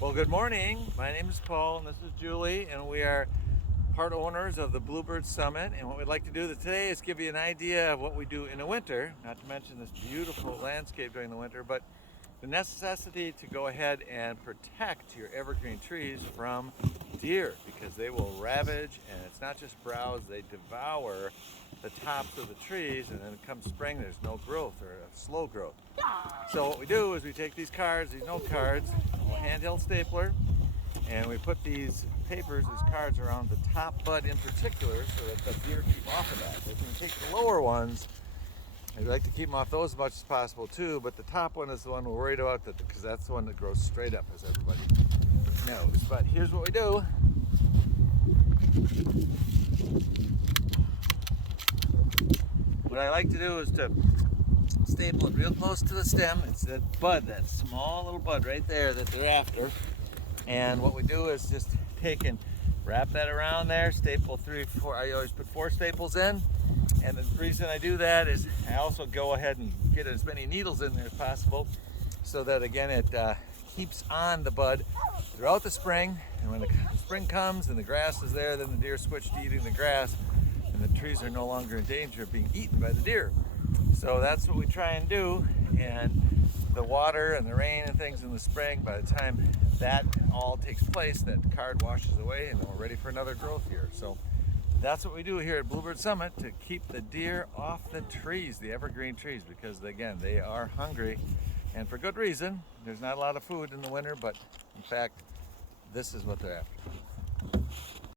Well, good morning. My name is Paul and this is Julie, and we are part owners of the Bluebird Summit. And what we'd like to do today is give you an idea of what we do in the winter, not to mention this beautiful landscape during the winter, but the necessity to go ahead and protect your evergreen trees from deer, because they will ravage, and it's not just browse, they devour the tops of the trees, and then come spring there's no growth or a slow growth. So what we do is we take these cards, these note cards, a handheld stapler, and we put these papers, these cards around the top bud in particular so that the deer keep off of that. They can take the lower ones. I'd like to keep them off those as much as possible too, but the top one is the one we're worried about because that's the one that grows straight up, as everybody knows. But here's what we do. What I like to do is to staple it real close to the stem. It's that bud, that small little bud right there that they're after. And what we do is just take and wrap that around there, staple 3 or 4. I always put 4 staples in. And the reason I do that is I also go ahead and get as many needles in there as possible so that, again, it keeps on the bud throughout the spring. And when the spring comes and the grass is there, then the deer switch to eating the grass, and the trees are no longer in danger of being eaten by the deer. So that's what we try and do. And the water and the rain and things in the spring, by the time that all takes place, that card washes away and then we're ready for another growth year. So that's what we do here at Bluebird Summit to keep the deer off the trees, the evergreen trees, because again, they are hungry, and for good reason. There's not a lot of food in the winter, but in fact, this is what they're after.